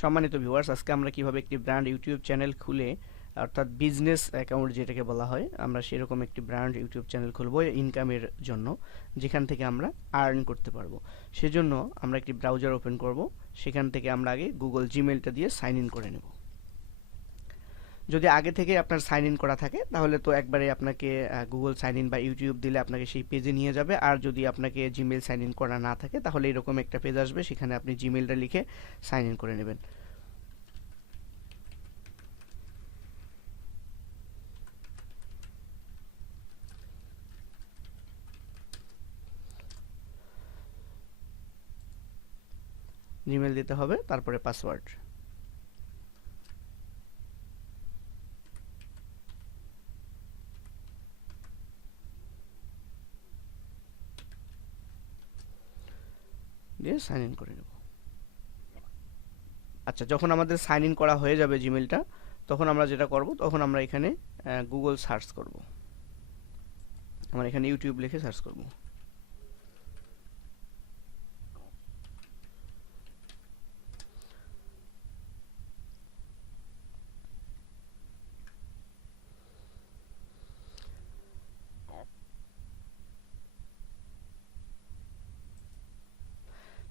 সম্মানিত ভিউয়ার্স, আজকে আমরা কিভাবে একটি ব্র্যান্ড ইউটিউব চ্যানেল খুলে অর্থাৎ বিজনেস অ্যাকাউন্ট যেটাকে বলা হয়, আমরা সেরকম একটি ব্র্যান্ড ইউটিউব চ্যানেল খুলবো ইনকামের জন্য, যেখান থেকে আমরা আর্ন করতে পারবো। সেজন্য আমরা একটি ব্রাউজার ওপেন করব। সেখান থেকে আমরা আগে গুগল জিমেইলটা দিয়ে সাইন ইন করে নেব। যদি আগে থেকে আপনার সাইন ইন করা থাকে তাহলে তো একবারে আপনাকে গুগল সাইন ইন বা ইউটিউব দিলে আপনাকে সেই পেজে নিয়ে যাবে। আর যদি আপনাকে জিমেইল সাইন ইন করা না থাকে তাহলে এরকম একটা পেজ আসবে, সেখানে আপনি জিমেইলটা লিখে সাইন ইন করে নেবেন। জিমেইল দিতে হবে, তারপরে পাসওয়ার্ড। দিয়ে সাইন ইন করে নেব। আচ্ছা, যখন আমাদের সাইন ইন করা হয়ে যাবে জিমেইলটা, তখন আমরা যেটা করব, তখন আমরা এখানে গুগল সার্চ করব। আমরা এখানে ইউটিউব লিখে সার্চ করব।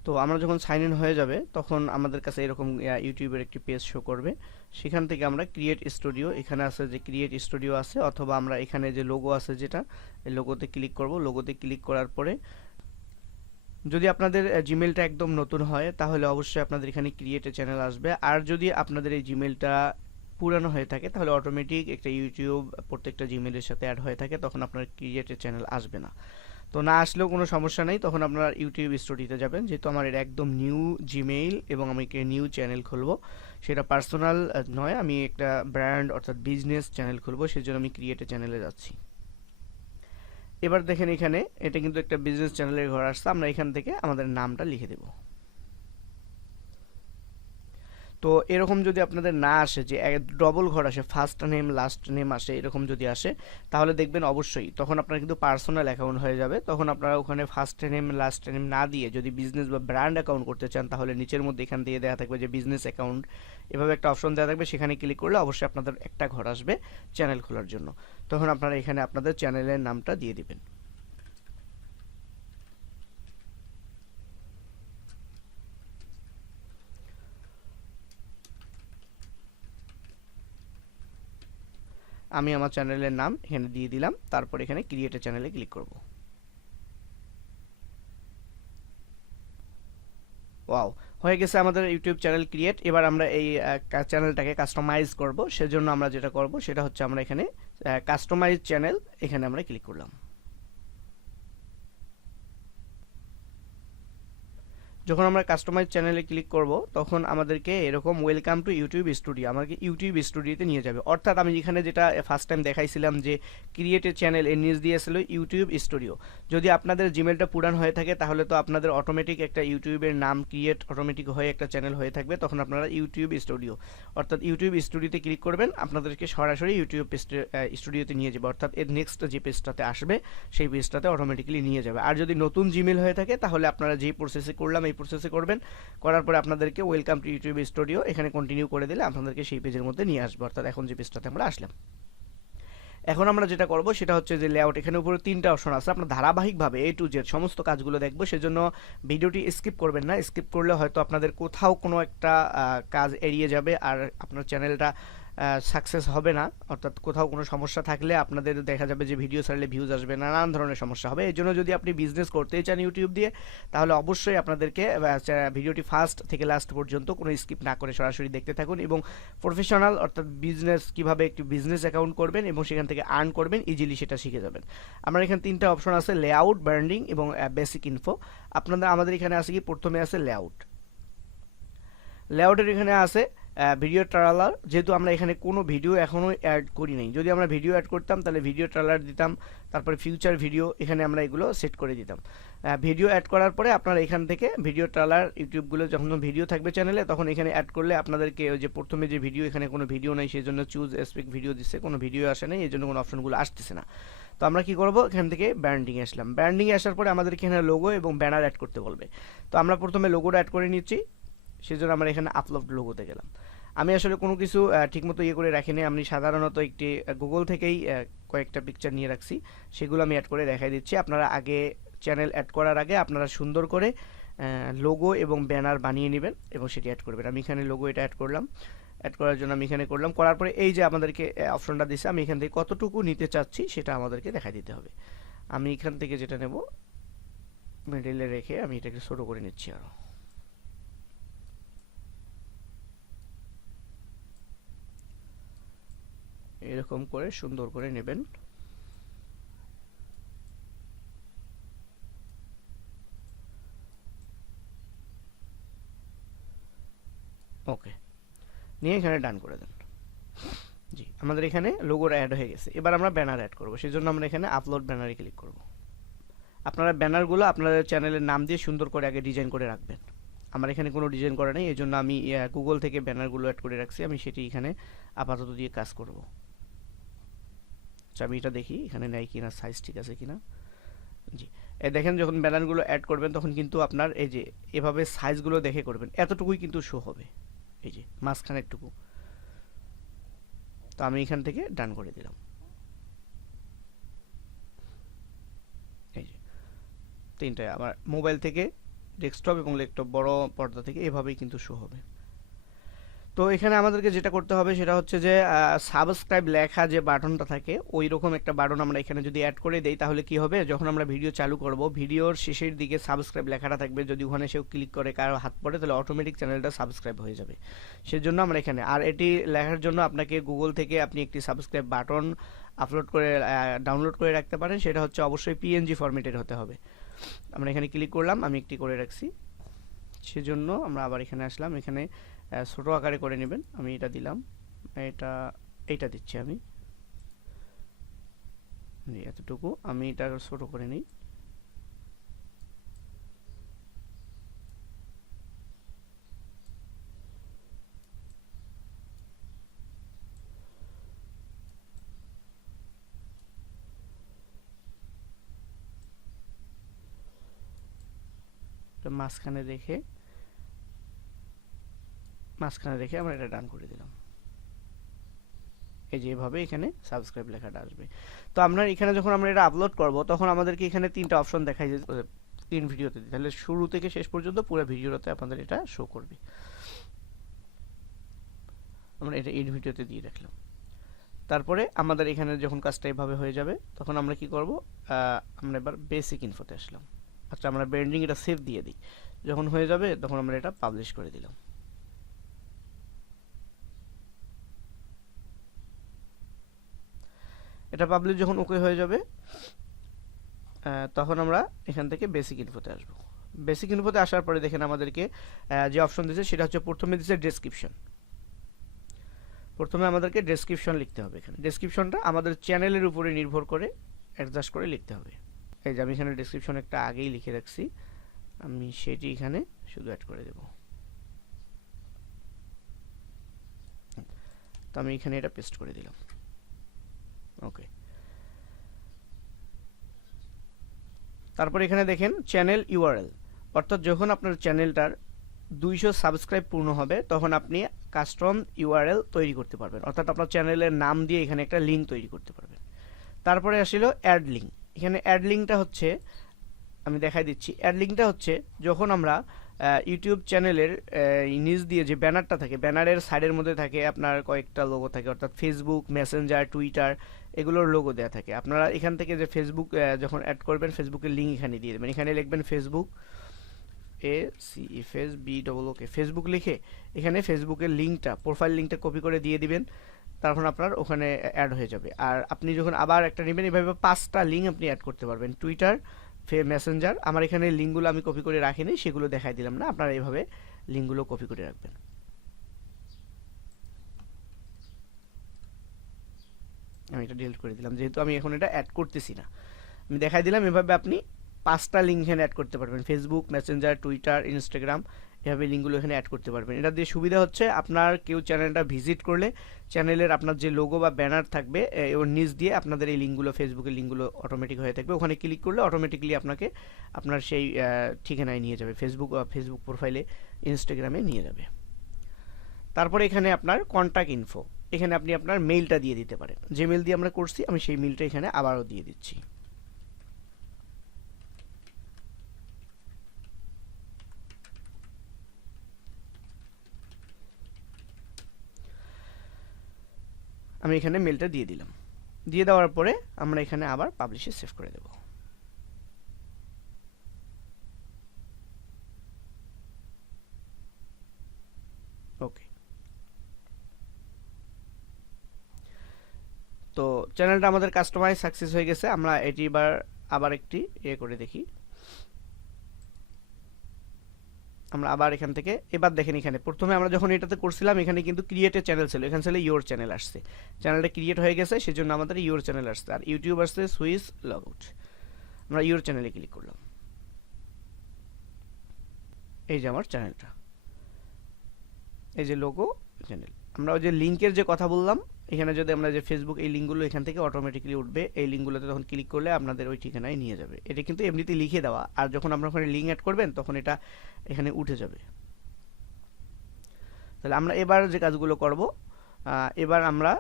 তো আমরা যখন সাইন ইন হয়ে যাবে তখন আমাদের কাছে এরকম ইউটিউবের একটি পেজ শো করবে। সেখান থেকে আমরা ক্রিয়েট স্টুডিও, এখানে আছে যে ক্রিয়েট স্টুডিও আছে, অথবা আমরা এখানে যে লোগো আছে যেটা, এই লোগোতে ক্লিক করব। লোগোতে ক্লিক করার পরে যদি আপনাদের জিমেইলটা একদম নতুন হয় তাহলে অবশ্যই আপনাদের এখানে ক্রিয়েট এ চ্যানেল আসবে। আর যদি আপনাদের এই জিমেইলটা পুরানো হয়ে থাকে তাহলে অটোমেটিক একটা ইউটিউব প্রত্যেকটা জিমেইলের সাথে অ্যাড হয়ে থাকে, তখন আপনার ক্রিয়েট এ চ্যানেল আসবে না। তো না আসলেও কোনো সমস্যা নেই, তখন আপনার ইউটিউব স্টুডিওতে যাবেন। যেহেতু আমার এটা একদম নিউ জিমেইল এবং আমি একটা নিউ চ্যানেল খুলবো, সেটা পার্সোনাল নয়, আমি একটা ব্র্যান্ড অর্থাৎ বিজনেস চ্যানেল খুলবো, সেজন্য আমি ক্রিয়েট এ চ্যানেলে যাচ্ছি। এবার দেখেন এখানে এটা কিন্তু একটা বিজনেস চ্যানেলের ঘর আসছে। আমরা এখান থেকে আমাদের নামটা লিখে দেব। তো এরকম যদি আপনাদের না আসে, যে ডবল ঘর আসে, ফার্স্ট নেম লাস্ট নেম আসে, এরকম যদি আসে তাহলে দেখবেন অবশ্যই তখন আপনার কিন্তু পার্সোনাল অ্যাকাউন্ট হয়ে যাবে। তখন আপনারা ওখানে ফার্স্ট নেম লাস্ট নেম না দিয়ে যদি বিজনেস বা ব্র্যান্ড অ্যাকাউন্ট করতে চান, তাহলে নিচের মধ্যে এখান দিয়ে দেওয়া থাকবে যে বিজনেস অ্যাকাউন্ট, এভাবে একটা অপশন দেওয়া থাকবে। সেখানে ক্লিক করলে অবশ্যই আপনাদের একটা ঘর আসবে চ্যানেল খোলার জন্য। তখন আপনারা এখানে আপনাদের চ্যানেলের নামটা দিয়ে দিবেন। আমি আমার চ্যানেলের নাম এখানে দিয়ে দিলাম, তারপর এখানে ক্রিয়েট এ চ্যানেলে ক্লিক করব। ওয়াও, হয়ে গেছে আমাদের ইউটিউব চ্যানেল ক্রিয়েট। এবার আমরা এই চ্যানেলটাকে কাস্টমাইজ করব। সেজন্য আমরা যেটা করব সেটা হচ্ছে আমরা এখানে কাস্টমাইজ চ্যানেল, এখানে আমরা ক্লিক করলাম। যখন আমরা কাস্টমাইজ চ্যানেলে ক্লিক করব তখন আমাদেরকে এরকম ওয়েলকাম টু ইউটিউব স্টুডিও, আমাকে ইউটিউব স্টুডিওতে নিয়ে যাবে। অর্থাৎ আমি এখানে যেটা ফার্স্ট টাইম দেখাইছিলাম যে ক্রিয়েটেড চ্যানেল, এর নিচ দিয়েছিল ইউটিউব স্টুডিও। যদি আপনাদের জিমেলটা পুরান হয়ে থাকে তাহলে তো আপনাদের অটোমেটিক একটা ইউটিউবের নাম ক্রিয়েট অটোমেটিক হয়ে একটা চ্যানেল হয়ে থাকবে, তখন আপনারা ইউটিউব স্টুডিও অর্থাৎ ইউটিউব স্টুডিওতে ক্লিক করবেন, আপনাদেরকে সরাসরি ইউটিউব স্টুডিওতে নিয়ে যাবে। অর্থাৎ এর নেক্সট যে পেজটাতে আসবে সেই পেজটাতে অটোমেটিক্যালি নিয়ে যাবে। আর যদি নতুন জিমেল হয়ে থাকে তাহলে আপনারা যেই প্রসেসে করলাম এই প্রসেসে করবেন, করার পরে আপনাদেরকে ওয়েলকাম টু ইউটিউব স্টুডিও এখানে কন্টিনিউ করে দিলে আপনাদেরকে সেই পেজের মধ্যে নিয়ে আসবে, অর্থাৎ এখন যে পেজটাতে আমরা আসলাম। এখন আমরা যেটা করব সেটা হচ্ছে যে লেআউট, এখানে উপরে তিনটা অপশন আছে। আমরা ধারাবাহিকভাবে A to Z সমস্ত কাজগুলো দেখব, সেজন্য ভিডিওটি স্কিপ করবেন না। স্কিপ করলে হয়তো আপনাদের কোথাও কোনো একটা কাজ এড়িয়ে যাবে আর আপনার চ্যানেলটা সাকসেস হবে না। অর্থাৎ কোথাও কোনো সমস্যা থাকলে আপনাদের দেখা যাবে যে ভিডিও ছাড়লে ভিউজ আসবে না, নানান ধরনের সমস্যা হবে। এই জন্য যদি আপনি বিজনেস করতেই চান ইউটিউব দিয়ে, তাহলে অবশ্যই আপনাদেরকে ভিডিওটি ফার্স্ট থেকে লাস্ট পর্যন্ত কোনো স্কিপ না করে সরাসরি দেখতে থাকুন এবং প্রফেশনাল অর্থাৎ বিজনেস কিভাবে একটি বিজনেস অ্যাকাউন্ট করবেন এবং সেখান থেকে আর্ন করবেন ইজিলি সেটা শিখে যাবেন। আমরা এখানে তিনটা অপশন আছে, লেআউট, ব্র্যান্ডিং এবং বেসিক ইনফো। আমাদের এখানে আছে কি, প্রথমে আছে লেআউট। লেআউটের এখানে আছে ভিডিও ট্রেলার। যেহেতু আমরা এখানে কোনো ভিডিও এখনও অ্যাড করি নাই, যদি আমরা ভিডিও অ্যাড করতাম তাহলে ভিডিও ট্রেলার দিতাম, তারপরে ফিউচার ভিডিও, এখানে আমরা এগুলো সেট করে দিতাম। ভিডিও অ্যাড করার পরে আপনারা এখান থেকে ভিডিও ট্রেলার ইউটিউবগুলো যখন ভিডিও থাকবে চ্যানেলে তখন এখানে অ্যাড করলে আপনাদেরকে ওই যে প্রথমে যে ভিডিও, এখানে কোনো ভিডিও নাই সেই জন্য চুজ স্পেক ভিডিও দিচ্ছে, কোনো ভিডিও আসে নাই, এই জন্য কোনো অপশনগুলো আসতেছে না। তো আমরা কি করব, এখান থেকে ব্র্যান্ডিং আসলাম। ব্র্যান্ডিং আসার পরে আমাদেরকে এখানে লোগো এবং ব্যানার অ্যাড করতে বলবে। তো আমরা প্রথমে লোগোটা অ্যাড করে নিচ্ছি, সেজন্য আমরা এখানে আপলোড লোগোতে গেলাম। আমি আসলে কোনো কিছু ঠিকমতো ইয়ে করে রাখিনি, আমি সাধারণত একটি গুগল থেকেই কয়েকটা পিকচার নিয়ে রাখছি, সেগুলো আমি অ্যাড করে দেখাই দিচ্ছি। আপনারা আগে চ্যানেল অ্যাড করার আগে আপনারা সুন্দর করে লোগো এবং ব্যানার বানিয়ে নেবেন এবং সেটি অ্যাড করবেন। আমি এখানে লোগো এটা অ্যাড করলাম, অ্যাড করার জন্য আমি এখানে করলাম, করার পরে এই যে আমাদেরকে অপশনটা দিছে, আমি এখান থেকে কতটুকু নিতে চাচ্ছি সেটা আমাদেরকে দেখাই দিতে হবে। আমি এখান থেকে যেটা নেব মিডলে রেখে আমি এটাকে ছোট করে নিচ্ছি আরো। এরকম করে সুন্দর করে নেবেন। ওকে, নিয়ে এখানে ডান করে দেন। জি, আমাদের এখানে লোগোর অ্যাড হয়ে গেছে। এবার আমরা ব্যানার অ্যাড করব, সেই জন্য আমরা এখানে আপলোড ব্যানারে ক্লিক করব। আপনারা ব্যানারগুলো আপনাদের চ্যানেলের নাম দিয়ে সুন্দর করে আগে ডিজাইন করে রাখবেন। আমার এখানে কোনো ডিজাইন করা নেই, এই জন্য আমি গুগল থেকে ব্যানারগুলো অ্যাড করে রাখছি, আমি সেটি এখানে আপাতত দিয়ে কাজ করব। আচ্ছা, আমি এটা দেখি এখানে নেই কিনা, সাইজ ঠিক আছে কিনা। জি, এই দেখেন যখন ব্যানারগুলো অ্যাড করবেন তখন কিন্তু আপনার এই যে এভাবে সাইজগুলো দেখে করবেন, এতটুকুই কিন্তু শো হবে, এই যে মাঝখানেরটুকু। তো আমি এখান থেকে ডান করে দিলাম। এই যে তিনটায় আমার মোবাইল থেকে, ডেস্কটপ এবং ল্যাপটপ বড় পর্দা থেকে এভাবেই কিন্তু শো হবে। তো এখানে আমাদেরকে যেটা করতে হবে সেটা হচ্ছে যে সাবস্ক্রাইব লেখা যে বাটনটা থাকে ওই রকম একটা বাটন আমরা এখানে যদি অ্যাড করে দেই, তাহলে কি হবে, যখন আমরা ভিডিও চালু করব ভিডিওর শেষের দিকে সাবস্ক্রাইব লেখাটা থাকবে, যদি ওখানে সেও ক্লিক করে কারো হাত পড়ে তাহলে অটোমেটিক চ্যানেলটা সাবস্ক্রাইব হয়ে যাবে। সেজন্য আমরা এখানে, আর এটি লেখার জন্য আপনাকে গুগল থেকে আপনি একটি সাবস্ক্রাইব বাটন আপলোড করে ডাউনলোড করে রাখতে পারেন, সেটা হচ্ছে অবশ্যই পিএনজি ফরম্যাটের হতে হবে। আমরা এখানে ক্লিক করলাম, আমি একটি করে রাখছি, সেজন্য আমরা আবার এখানে আসলাম। এখানে ছোট আকারে করে নেবেন, আমি এটা দিলাম, এইটা দিচ্ছি আমি, এতটুকু আমি এটা ছোট করে নিই। মাঝখানে রেখে আমরা এটা ডান করে দিলাম। এই যে এভাবে এখানে সাবস্ক্রাইব লেখাটা আসবে। তো আমরা এখানে যখন আমরা এটা আপলোড করব তখন আমাদেরকে এখানে তিনটা অপশন দেখাই যে তিন ভিডিওতে, তাহলে শুরু থেকে শেষ পর্যন্ত পুরো ভিডিওতে আপনাদের এটা শো করবে। আমরা এটা এই ভিডিওতে দিয়ে রাখলাম। তারপরে আমাদের এখানে যখন কাজটা এভাবে হয়ে যাবে তখন আমরা কি করব, আমরা এবার বেসিক ইনফোতে আসলাম। আচ্ছা, আমরা ব্র্যান্ডিং এটা সেভ দিয়ে দিই, যখন হয়ে যাবে তখন আমরা এটা পাবলিশ করে দিলাম। এটা পাবলিশ যখন ওকে হয়ে যাবে তখন আমরা এখান থেকে বেসিক ইনফোতে আসব। বেসিক ইনফোতে আসার পরে দেখেন আমাদেরকে যে অপশন দিয়েছে সেটা হচ্ছে প্রথমে দিয়েছে ডেসক্রিপশন। প্রথমে আমাদেরকে ডেসক্রিপশন লিখতে হবে। এখানে ডেসক্রিপশনটা আমাদের চ্যানেলের উপরে নির্ভর করে অ্যাডজাস্ট করে লিখতে হবে। এই যে আমি এখানে ডেসক্রিপশন একটা আগেই লিখে রাখছি, আমি সেটি এখানে শুধু অ্যাড করে দেব। তো আমি এখানে এটা পেস্ট করে দিলাম। ওকে, তারপর এখানে দেখেন চ্যানেল ইউআরএল, অর্থাৎ যখন আপনার চ্যানেলটার 200 সাবস্ক্রাইব পূর্ণ হবে তখন আপনি কাস্টম ইউআরএল তৈরি করতে পারবেন, অর্থাৎ আপনার চ্যানেলের নাম দিয়ে এখানে একটা লিঙ্ক তৈরি করতে পারবেন। তারপরে আসিল অ্যাড লিঙ্ক। এখানে অ্যাড লিঙ্কটা হচ্ছে, আমি দেখাই দিচ্ছি, অ্যাড লিঙ্কটা হচ্ছে যখন আমরা ইউটিউব চ্যানেলের নিচ দিয়ে যে ব্যানারটা থাকে, ব্যানারের সাইডের মধ্যে থাকে আপনার কয়েকটা লোগো থাকে, অর্থাৎ ফেসবুক, মেসেঞ্জার, টুইটার এগুলোর লোগো দেওয়া থাকে। আপনারা এখান থেকে যে ফেসবুক যখন অ্যাড করবেন ফেসবুকের লিঙ্ক এখানে দিয়ে দেবেন। এখানে লিখবেন ফেসবুক, ফেসবুক লিখে এখানে ফেসবুকের লিঙ্কটা, প্রোফাইল লিঙ্কটা কপি করে দিয়ে দিবেন, তখন আপনার ওখানে অ্যাড হয়ে যাবে। আর আপনি যখন আবার একটা নেবেন এভাবে 5টা লিঙ্ক আপনি অ্যাড করতে পারবেন, টুইটার, মেসেঞ্জার। আমার এখানে লিঙ্কগুলো আমি কপি করে রাখিনি, সেগুলো দেখাই দিলাম না, আপনারা এইভাবে লিঙ্কগুলো কপি করে রাখবেন। আমি এটা ডিলিট করে দিলাম, যেহেতু আমি এখন এটা অ্যাড করতেছি না। আমি দেখাই দিলাম এভাবে আপনি 5টা লিঙ্ক এখানে অ্যাড করতে পারবেন, ফেসবুক, মেসেঞ্জার, টুইটার, ইনস্টাগ্রাম, এভাবে লিঙ্কগুলো এখানে অ্যাড করতে পারবেন। এটা দিয়ে সুবিধা হচ্ছে আপনার কেউ চ্যানেলটা ভিজিট করলে চ্যানেলের আপনার যে লোগো বা ব্যানার থাকবে ওর নিচ দিয়ে আপনাদের এই লিঙ্কগুলো, ফেসবুকের লিঙ্কগুলো অটোমেটিক হয়ে থাকবে। ওখানে ক্লিক করলে অটোমেটিকলি আপনাকে আপনার সেই ঠিকানায় নিয়ে যাবে, ফেসবুক প্রোফাইলে ইনস্টাগ্রামে নিয়ে যাবে। তারপরে এখানে আপনার কন্ট্যাক্ট ইনফো, এখানে আপনি আপনার মেইলটা দিয়ে দিতে পারেন। যে মেইল দিয়ে আমরা করছি আমি সেই মেইলটা এখানে আবারও দিয়ে দিচ্ছি। আমি এখানে মেইলটা দিয়ে দিলাম। দিয়ে দেওয়ার পরে আমরা এখানে আবার পাবলিশে সেভ করে দেব। ওকে, তো চ্যানেলটা আমাদের কাস্টমাইজ সাকসেস হয়ে গেছে। আমরা এটি এবার আবার একটি করে দেখি। আমরা আবার এখান থেকে এবার দেখেন, এখানে প্রথমে আমরা যখন এটাতে করছিলাম এখানে কিন্তু ক্রিয়েট এ চ্যানেল ছিল, এখানে ছিল ইওর চ্যানেল আসছে। চ্যানেলটা ক্রিয়েট হয়ে গেছে, সেজন্য আমাদের ইওর চ্যানেল আসছে। আর ইউটিউব আসছে সুইচ লগ আউট। আমরা ইওর চ্যানেলে ক্লিক করলাম। এই যে আমার চ্যানেলটা, এই যে লোগো চ্যানেল। আমরা ওই যে লিঙ্কের যে কথা বললাম, এখানে যদি আমরা যে ফেসবুক এই লিঙ্কগুলো এখান থেকে অটোমেটিক্যালি উঠবে, এই লিঙ্কগুলোতে তখন ক্লিক করলে আপনাদের ওই ঠিকানায় নিয়ে যাবে। এটা কিন্তু এমনিতে লিখে দেওয়া, আর যখন আপনার ওখানে লিঙ্ক অ্যাড করবেন তখন এটা এখানে উঠে যাবে। তাহলে আমরা এবার যে কাজগুলো করব, এবার আমরা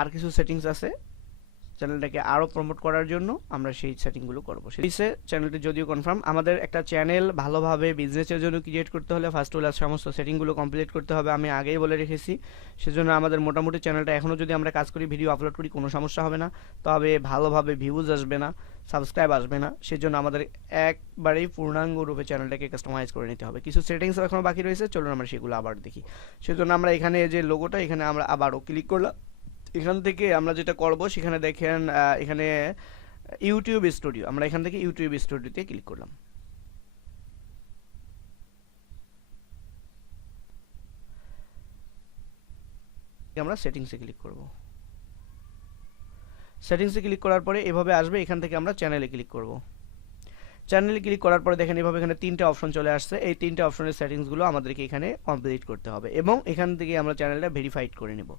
আর কিছু সেটিংস আছে চ্যানেলটাকে আরও প্রমোট করার জন্য, আমরা সেই সেটিংগুলো করবো। সেই চ্যানেলটি যদিও কনফার্ম, আমাদের একটা চ্যানেল ভালোভাবে বিজনেসের জন্য ক্রিয়েট করতে হলে ফার্স্ট অফ অল সমস্ত সেটিংগুলো কমপ্লিট করতে হবে, আমি আগেই বলে রেখেছি। সেজন্য আমাদের মোটামুটি চ্যানেলটা এখনও যদি আমরা কাজ করি, ভিডিও আপলোড করি, কোনো সমস্যা হবে না। তবে ভালোভাবে ভিউজ আসবে না, সাবস্ক্রাইব আসবে না। সেজন্য আমাদের একবারেই পূর্ণাঙ্গ রূপে চ্যানেলটাকে কাস্টমাইজ করে নিতে হবে। কিছু সেটিংস এখনও বাকি রয়েছে, চলুন আমরা সেগুলো আবার দেখি। সেজন্য আমরা এখানে যে লোগোটা, এখানে আমরা আবারও ক্লিক করলাম। এখান থেকে আমরা যেটা করব, সেখানে দেখেন এখানে ইউটিউব স্টুডিও, আমরা এখান থেকে ইউটিউব স্টুডিওতে ক্লিক করলাম। আমরা সেটিংসে ক্লিক করব। সেটিংসে ক্লিক করার পরে এভাবে আসবে, এখান থেকে আমরা চ্যানেলে ক্লিক করব। চ্যানেলে ক্লিক করার পরে দেখেন এভাবে এখানে তিনটে অপশন চলে আসছে। এই তিনটে অপশনের সেটিংসগুলো আমাদেরকে এখানে কমপ্লিট করতে হবে, এবং এখান থেকে আমরা চ্যানেলটা ভেরিফাইড করে নেব।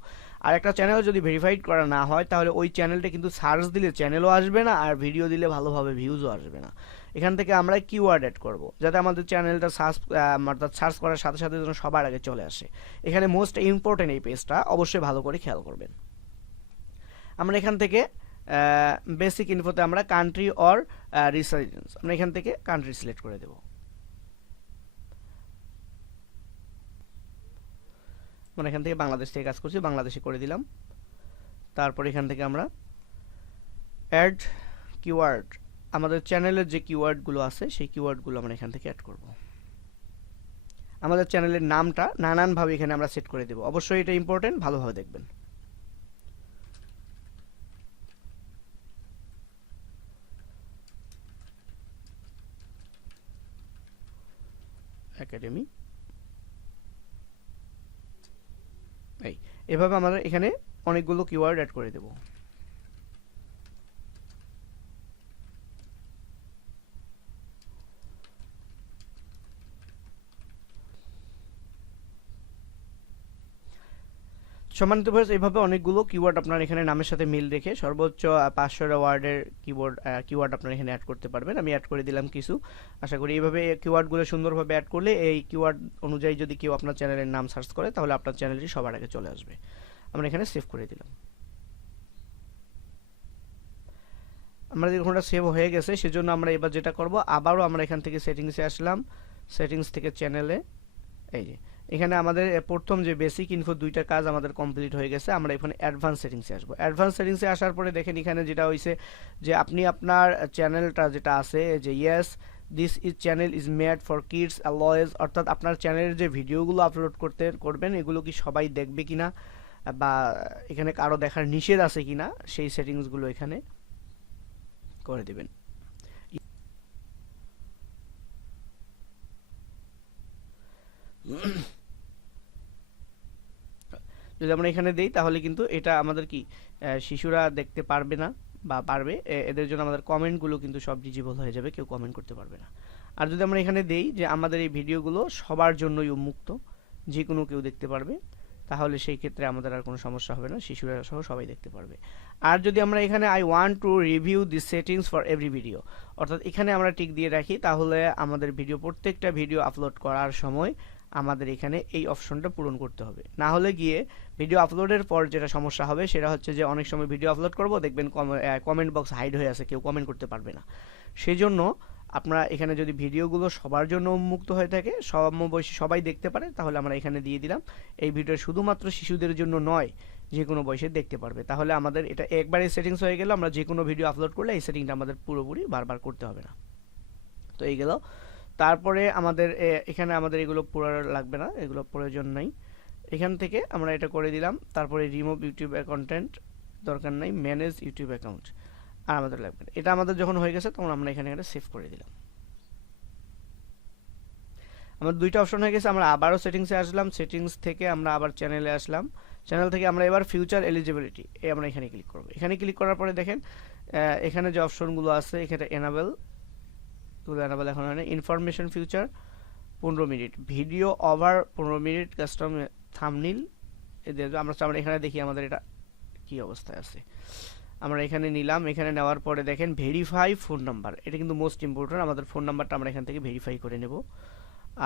আর একটা চ্যানেল যদি ভেরিফাইড করা না হয়, তাহলে ওই চ্যানেলটা কিন্তু সার্চ দিলে চ্যানেলও আসবে না, আর ভিডিও দিলে ভালোভাবে ভিউজও আসবে না। এখান থেকে আমরা কিওয়ার্ড অ্যাড করব, যাতে আমাদের চ্যানেলটা সার্চ করার সাথে সাথে যেন সবার আগে চলে আসে। এখানে মোস্ট ইম্পর্টেন্ট এই পেজটা অবশ্যই ভালো করে খেয়াল করবেন। আমরা এখান থেকে বেসিক ইনফোতে আমরা কান্ট্রি অর রেসিডেন্স, আমরা এখান থেকে কান্ট্রি সিলেক্ট করে দেব। মানে এখান থেকে বাংলাদেশ থেকে কাজ করছি, বাংলাদেশে করে দিলাম। তারপর এখান থেকে আমরা অ্যাড কিওয়ার্ড, আমাদের চ্যানেলের যে কিওয়ার্ডগুলো আছে সেই কিওয়ার্ডগুলো আমরা এখান থেকে অ্যাড করব। আমাদের চ্যানেলের নামটা নানানভাবে এখানে আমরা সেট করে দেব, অবশ্যই এটা ইম্পর্টেন্ট, ভালোভাবে দেখবেন। একাডেমি, এভাবে আমরা এখানে অনেকগুলো কিওয়ার্ড অ্যাড করে দেব। সম্মানিত ভিউয়ার্স, এইভাবে অনেকগুলো কিওয়ার্ড আপনার এখানে নামের সাথে মিল রেখে সর্বোচ্চ 500 ওয়ার্ডের কিওয়ার্ড আপনার এখানে অ্যাড করতে পারবেন। আমি অ্যাড করে দিলাম কিছু। আশা করি এইভাবে কিওয়ার্ডগুলো সুন্দরভাবে অ্যাড করলে, এই কিওয়ার্ড অনুযায়ী যদি কেউ আপনার চ্যানেলের নাম সার্চ করে, তাহলে আপনার চ্যানেলটি সবার আগে চলে আসবে। আমরা এখানে সেভ করে দিলাম। আমাদের এখানটা সেভ হয়ে গেছে, সেজন্য আমরা এবার যেটা করব, আবারও আমরা এখান থেকে সেটিংসে আসলাম। সেটিংস থেকে চ্যানেলে, এই যে এখানে আমাদের প্রথম যে বেসিক ইনফো দুইটা কাজ আমাদের কমপ্লিট হয়ে গেছে। আমরা এখানে অ্যাডভান্স সেটিংসে আসবো। অ্যাডভান্স সেটিংসে আসার পরে দেখেন এখানে যেটা হয়েছে, যে আপনি আপনার চ্যানেলটা যেটা আছে, যে yes this is channel is made for kids always, অর্থাৎ আপনার চ্যানেলের যে ভিডিওগুলো আপলোড করবেন এগুলো কি সবাই দেখবে কিনা, বা এখানে কারো দেখার নিষেধ আছে কিনা, সেই সেটিংসগুলো এখানে করে দিবেন। যদি আমরা এখানে দেই, তাহলে কিন্তু এটা আমাদের কি শিশুরা দেখতে পারবে না, বা পারবে, এদের জন্য আমাদের কমেন্টগুলো কিন্তু সব ডিজেবল হয়ে যাবে, কেউ কমেন্ট করতে পারবে না। আর যদি আমরা এখানে দেই যে আমাদের এই ভিডিওগুলো সবার জন্যই উন্মুক্ত, যে কোনো কেউ দেখতে পারবে, তাহলে সেই ক্ষেত্রে আমাদের আর কোনো সমস্যা হবে না, শিশুরা সহ সবাই দেখতে পারবে। আর যদি আমরা এখানে I want to review the settings for every video, অর্থাৎ এখানে আমরা টিক দিয়ে রাখি, তাহলে আমাদের প্রত্যেকটা ভিডিও আপলোড করার সময় আমাদের এখানে এই অপশনটা পূরণ করতে হবে। না হলে গিয়ে ভিডিও আপলোডের পর যেটা সমস্যা হবে সেটা হচ্ছে যে অনেক সময় ভিডিও আপলোড করব, দেখবেন কমেন্ট বক্স হাইড হয়ে আছে, কেউ কমেন্ট করতে পারবে না। সেই জন্য আপনারা এখানে যদি ভিডিওগুলো সবার জন্য উন্মুক্ত হয়ে থাকে, সমবয়সী সবাই দেখতে পারে, তাহলে আমরা এখানে দিয়ে দিলাম এই ভিডিও শুধুমাত্র শিশুদের জন্য নয়, যে কোনো বয়সে দেখতে পারবে। তাহলে আমাদের এটা একবারে সেটিংস হয়ে গেল, আমরা যে কোনো ভিডিও আপলোড করলে এই সেটিংটা আমাদের পুরোপুরি বারবার করতে হবে না। তো এই গেল। তারপরে আমাদের এখানে আমাদের এগুলো পুরো লাগবে না, এগুলো প্রয়োজন নাই। এখান থেকে আমরা এটা করে দিলাম। তারপরে রিমুভ ইউটিউব কন্টেন্ট দরকার নাই, ম্যানেজ ইউটিউব অ্যাকাউন্ট আর আমাদের লাগবে না। এটা আমাদের যখন হয়ে গেছে তখন আমরা এখানে এটা সেভ করে দিলাম। আমাদের দুইটা অপশন হয়ে গেছে। আমরা আবারও সেটিংসে আসলাম, সেটিংস থেকে আমরা আবার চ্যানেলে আসলাম, চ্যানেল থেকে আমরা এবার ফিউচার এলিজিবিলিটি আমরা এখানে ক্লিক করব। এখানে ক্লিক করার পরে দেখেন এখানে যে অপশনগুলো আছে এখানে এনাবেল এখন হয় না। Information future 15 minute, video over 15 minute, custom thumbnail আমরা এখানে দেখি আমাদের এটা কি অবস্থায় আছে। আমরা এখানে নিলাম, এখানে নেওয়ার পরে দেখেন ভেরিফাই ফোন নাম্বার, এটা কিন্তু মোস্ট ইম্পর্টেন্ট। আমাদের ফোন নাম্বারটা আমরা এখান থেকে ভেরিফাই করে নেব।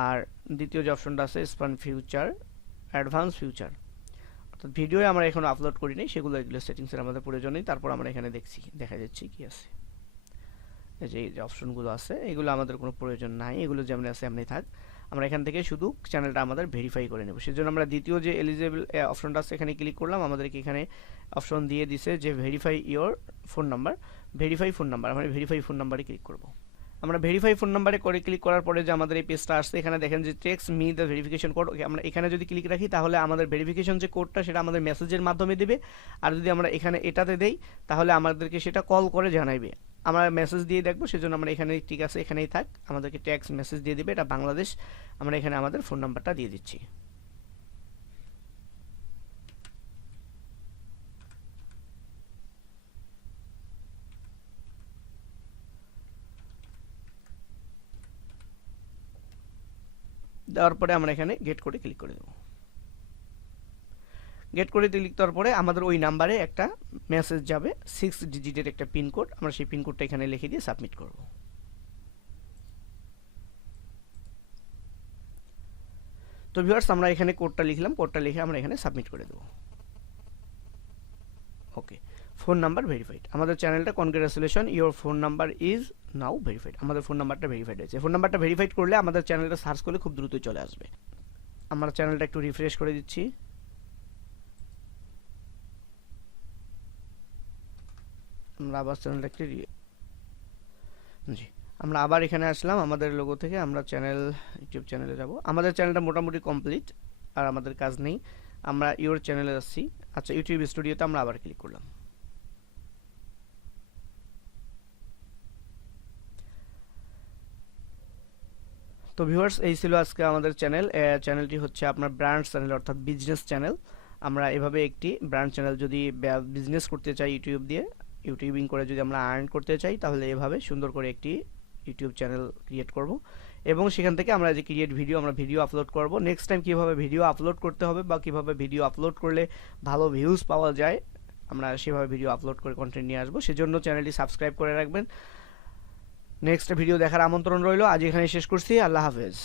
আর দ্বিতীয় যে অপশনটা আছে স্পান ফিউচার, অ্যাডভান্স ফিউচার, অর্থাৎ ভিডিও আমরা এখন আপলোড করি নাই সেগুলো, এগুলো সেটিংসের আমাদের প্রয়োজন নেই। তারপর আমরা এখানে দেখা যাচ্ছে কি আছে, এই যে অপশনগুলো আছে এগুলো আমাদের কোনো প্রয়োজন নাই, এগুলো যেমন আছে এমনি থাক। আমরা এখান থেকে শুধু চ্যানেলটা আমাদের ভেরিফাই করে নেব। সেজন্য আমরা দ্বিতীয় যে এলিজিবল অপশনটা আছে এখানে ক্লিক করলাম। আমাদেরকে এখানে অপশন দিয়ে দিছে যে verify your phone number, verify phone number, আমরা ভেরিফাই ফোন নাম্বারে ক্লিক করব। আমরা ভেরিফাই ফোন নাম্বারে করে ক্লিক করার পরে যে আমাদের এই পেজটা আসছে, এখানে দেখেন যে text me the verification code. আমরা এখানে যদি ক্লিক রাখি তাহলে আমাদের ভেরিফিকেশন যে কোডটা সেটা আমাদের মেসেজের মাধ্যমে দেবে। আর যদি আমরা এখানে এটাতে দেই তাহলে আমাদেরকে সেটা কল করে জানাইবে। আমরা মেসেজ দিয়ে দেখবো, সেজন্য আমরা এখানে ঠিক আছে এখানেই থাক, আমাদেরকে টেক্সট মেসেজ দিয়ে দিবে, এটা বাংলাদেশ। আমরা এখানে আমাদের ফোন নাম্বারটা দিয়ে দিচ্ছি। দেওয়ার পরে আমরা এখানে গেট কোডে ক্লিক করে দেবো। গেট কোডে ক্লিক করার পরে আমাদের ওই নাম্বারে একটা মেসেজ যাবে, 6 ডিজিটের একটা পিনকোড। আমরা সেই পিনকোডটা এখানে লিখে দিয়ে সাবমিট করব। তো ভিউয়ার্স আমরা এখানে কোডটা লিখলাম, কোডটা লিখে আমরা এখানে সাবমিট করে দেবো। ওকে, ফোন নাম্বার ভেরিফাইড। আমাদের চ্যানেলটা congratulation, your phone number is now verified. আমাদের ফোন নাম্বারটা ভেরিফাইড হয়েছে। ফোন নাম্বারটা ভেরিফাইড করলে আমাদের চ্যানেলটা সার্চ করলে খুব দ্রুতই চলে আসবে। আমরা চ্যানেলটা একটু রিফ্রেশ করে দিচ্ছি। আমরা আবার চ্যানেলটা একটু জি আমরা আবার এখানে আসলাম। আমাদের লোগো থেকে আমরা ইউটিউব চ্যানেলে যাব। আমাদের চ্যানেলটা মোটামুটি কমপ্লিট, আর আমাদের কাজ নেই। আমরা ইওর চ্যানেলে যাচ্ছি। আচ্ছা, ইউটিউব স্টুডিওতে আমরা আবার ক্লিক করলাম। তো ভিউয়ার্স এই ছিল আজকে আমাদের চ্যানেলটি হচ্ছে আপনার ব্র্যান্ড চ্যানেল, অর্থাৎ বিজনেস চ্যানেল। আমরা এভাবে একটি ব্র্যান্ড চ্যানেল যদি বিজনেস করতে চাই ইউটিউব দিয়ে, ইউটিউবিং করে যদি আমরা আর্ন করতে চাই, তাহলে এভাবে সুন্দর করে একটি ইউটিউব চ্যানেল ক্রিয়েট করব এবং সেখান থেকে আমরা যে ক্রিয়েট ভিডিও, আমরা ভিডিও আপলোড করব। নেক্সট টাইম কীভাবে ভিডিও আপলোড করতে হবে বা কীভাবে ভিডিও আপলোড করলে ভালো ভিউজ পাওয়া যায়, আমরা সেভাবে ভিডিও আপলোড করে কন্টেন্ট নিয়ে আসবো। সেজন্য চ্যানেলটি সাবস্ক্রাইব করে রাখবেন। নেক্সট ভিডিও দেখার আমন্ত্রণ রইল। আজ এখানে শেষ করছি। আল্লাহ হাফেজ।